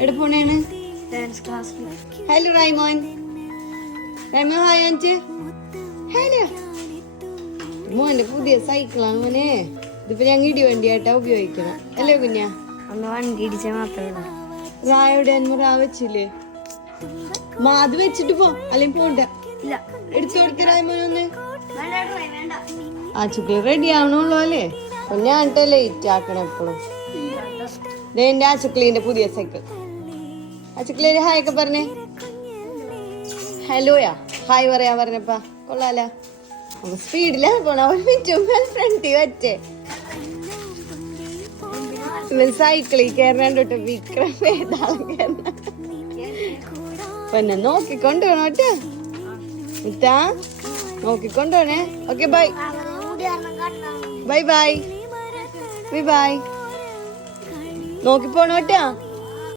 എവിടെ പോണേണ്? ഡാൻസ് ക്ലാസ്സിൽ ഹലോ റൈമോൻ റൈമോ ഹായ് ആന്റ്. ഹലോ മോന്റെ പുതിയ സൈക്കിളാണ് മോനെ. ഇതിപ്പോ ഞാൻ ഇടി വണ്ടിയായിട്ടാ ഉപയോഗിക്കണം. അല്ലേ കുഞ്ഞാ? അന്ന് വണ്ടി ഇടിച്ചാൽ മാത്രമേ റായുടെ റാ വെച്ചില്ലേ? മാ അത് വെച്ചിട്ട് പോ. അല്ലെങ്കിൽ പോണ്ട? എടുത്തു കൊടുക്ക ഒന്ന്. വേണ്ട ആ ചുക്കി റെഡി ആവണുള്ളൂ അല്ലേ? ഞാൻ ലേറ്റ് ആക്കണം എപ്പോഴും ദേ എന്റെ ആ ചുക്ലിന്റെ പുതിയ സൈക്കിൾ ചുക്ലി ഹായ് ഒക്കെ പറഞ്ഞേ. ഹലോയാ ഹായ് പറയാ പറഞ്ഞപ്പാ. കൊള്ളാല. സ്പീഡില പോണ. ഒരു മിനിറ്റ് ഫ്രണ്ടി വച്ചേ ഇവൻ സൈക്കിളിൽ കയറാണ്ടോട്ട് വിക്രം ഏതാളും കയറണ പിന്നെ നോക്കിക്കൊണ്ടുപോണോ കേട്ടോ. മിത്താ നോക്കിക്കൊണ്ടുപോണേ okay bye bye bye bye bye നോക്കി പോണോ കേട്ടോ?